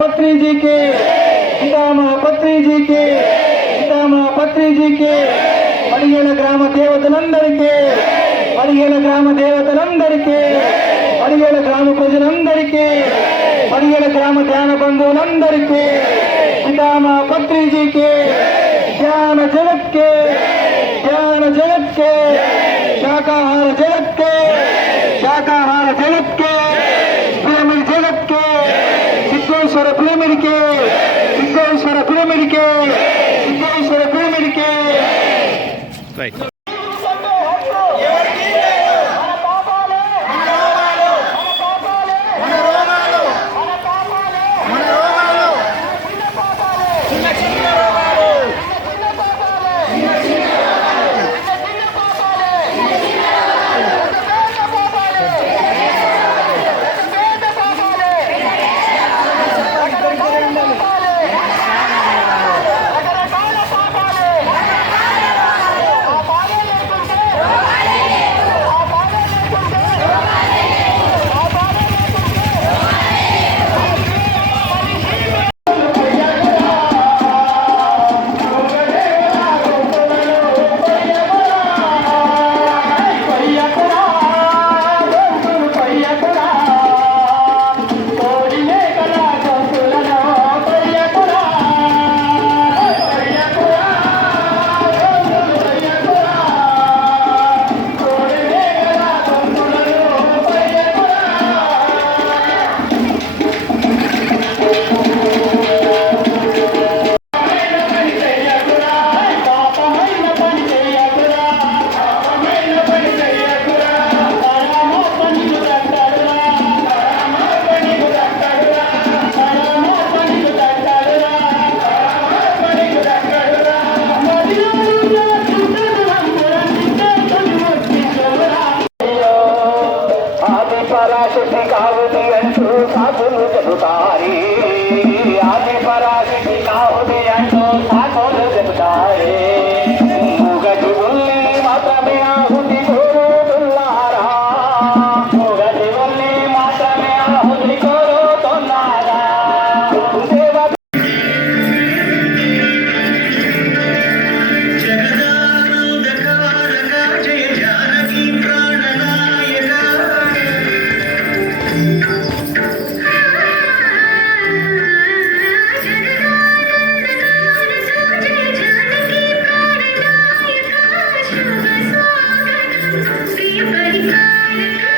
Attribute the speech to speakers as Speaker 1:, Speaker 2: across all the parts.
Speaker 1: पत्री जी के सीतामा पत्री जी के సీతామా పత్రిజీకి పదిహేను గ్రామ దేవతలందరికీ పదిహేను గ్రామ దేవతలందరికీ పదిహేను గ్రామ ప్రజలందరికీ పదిహేను గ్రామ ధ్యాన బంధువులందరికీ సీతామా పత్రిజీకి ధ్యాన జగత్కే ధ్యాన జగత్కే శాకాహార జగత్కే శాకాహార జగత్కే para Club América. தானே Thank
Speaker 2: you.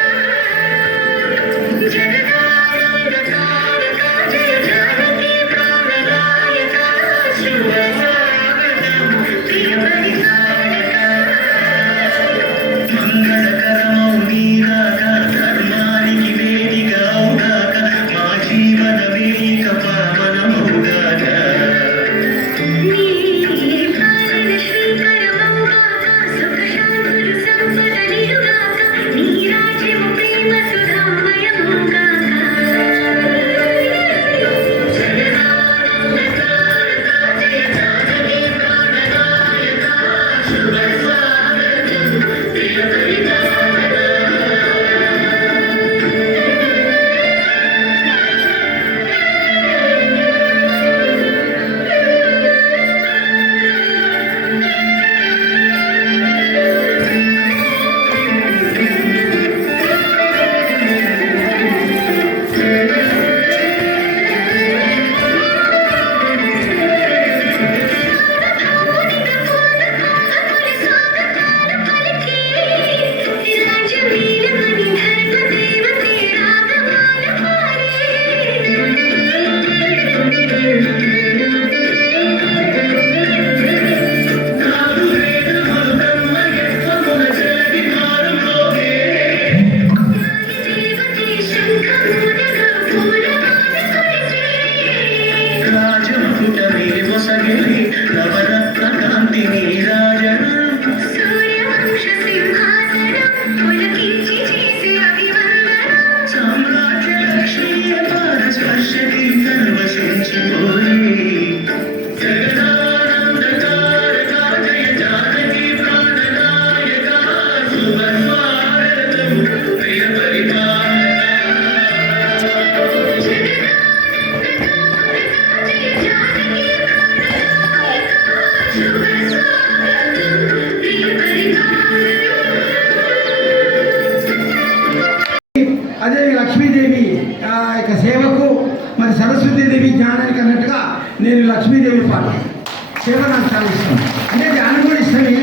Speaker 2: లక్ష్మీదేవి జ్ఞానానికి అన్నట్టుగా నేను లక్ష్మీదేవి పాట సేవ నాకు చాలా ఇష్టం. అంటే ధ్యానం కూడా ఇష్టమే.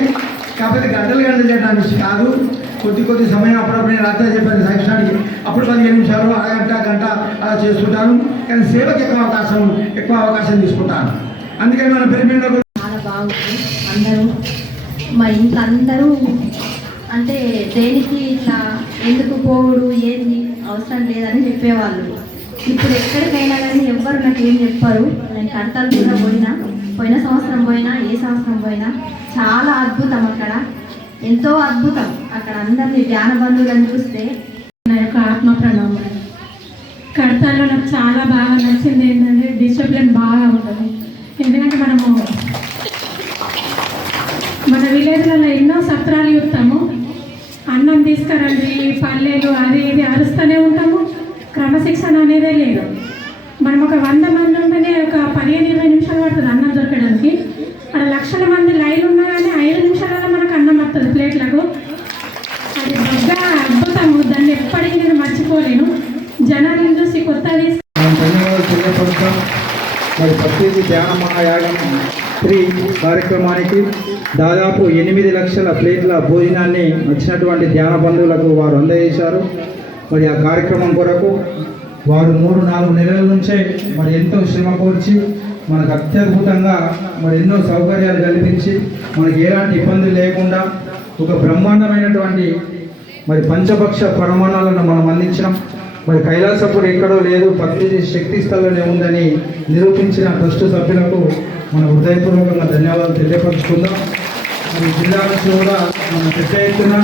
Speaker 2: కాకపోతే గంటలు గంటలు చేయడానికి కాదు. కొద్ది కొద్ది సమయం అప్పుడప్పుడు నేను రాత్రి చెప్పాను సాక్షానికి. అప్పుడు పదిహేను నిమిషాలు అరగంట గంట అలా చేసుకుంటాను కానీ సేవకి ఎక్కువ అవకాశం ఎక్కువ అవకాశం తీసుకుంటాను. అందుకని మన పెరిమిళ్ళకు
Speaker 3: చాలా బాగుంది. అందరూ మా ఇంట్లో అందరూ అంటే దేనికి ఇట్లా ఎందుకు పోవుడు ఏంది? అవసరం లేదని చెప్పేవాళ్ళు. ఇప్పుడు ఎక్కడికైనా కానీ ఎవ్వరు నాకు ఏం చెప్పారు. నేను కడతాలు కూడా పోయినా. పోయిన సంవత్సరం పోయినా ఏ సంవత్సరం పోయినా చాలా అద్భుతం అక్కడ. ఎంతో అద్భుతం అక్కడ అందరినీ ధ్యాన బంధువులను చూస్తే.
Speaker 4: నా యొక్క ఆత్మ ప్రణామం. కడతాలో నాకు చాలా బాగా నచ్చింది ఏంటంటే డిసిప్లిన్ బాగా ఉంటుంది. ఎందుకంటే మనము మన విలేజ్లలో ఎన్నో సత్రాలు చూస్తాము అన్నం తీసుకురండి పల్లెలు అది ఇది అరుస్తూనే ఉంటాము. క్రమశిక్షణ అనేదే లేదు. మనం ఒక వంద మంది ఉంటేనే ఒక పదిహేను ఇరవై నిమిషాలు పడుతుంది అన్నం దొరకడానికి. అక్కడ లక్షల మంది లైన్ ఉన్నా కానీ ఐదు నిమిషాలలో మనకు అన్నం వస్తుంది ప్లేట్లకు. అది బాగా అద్భుతము. దాన్ని ఎప్పటికీ నేను మర్చిపోలేను. జనాలను చూసి కొత్తది
Speaker 5: మనం మరి ప్రతిదీ ధ్యాన మహాయాగం శ్రీ కార్యక్రమానికి దాదాపు ఎనిమిది లక్షల ప్లేట్ల భోజనాన్ని వచ్చినటువంటి ధ్యాన బంధువులకు వారు అందజేశారు. మరి ఆ కార్యక్రమం కొరకు వారు మూడు నాలుగు నెలల నుంచే మరి ఎంతో శ్రమ కోర్చి మనకు అత్యద్భుతంగా మరి ఎన్నో సౌకర్యాలు కల్పించి మనకి ఎలాంటి ఇబ్బందులు లేకుండా ఒక బ్రహ్మాండమైనటువంటి మరి పంచపక్ష ప్రమాణాలను మనం అందించడం మరి కైలాసపురం ఎక్కడో లేదు భక్తి శక్తి స్థలంలో ఉందని నిరూపించిన ట్రస్ట్ సభ్యులకు మన హృదయపూర్వకంగా ధన్యవాదాలు తెలియపరుచుకుందాం. మరి జిల్లా నుంచి కూడా మనం పెద్ద ఎత్తున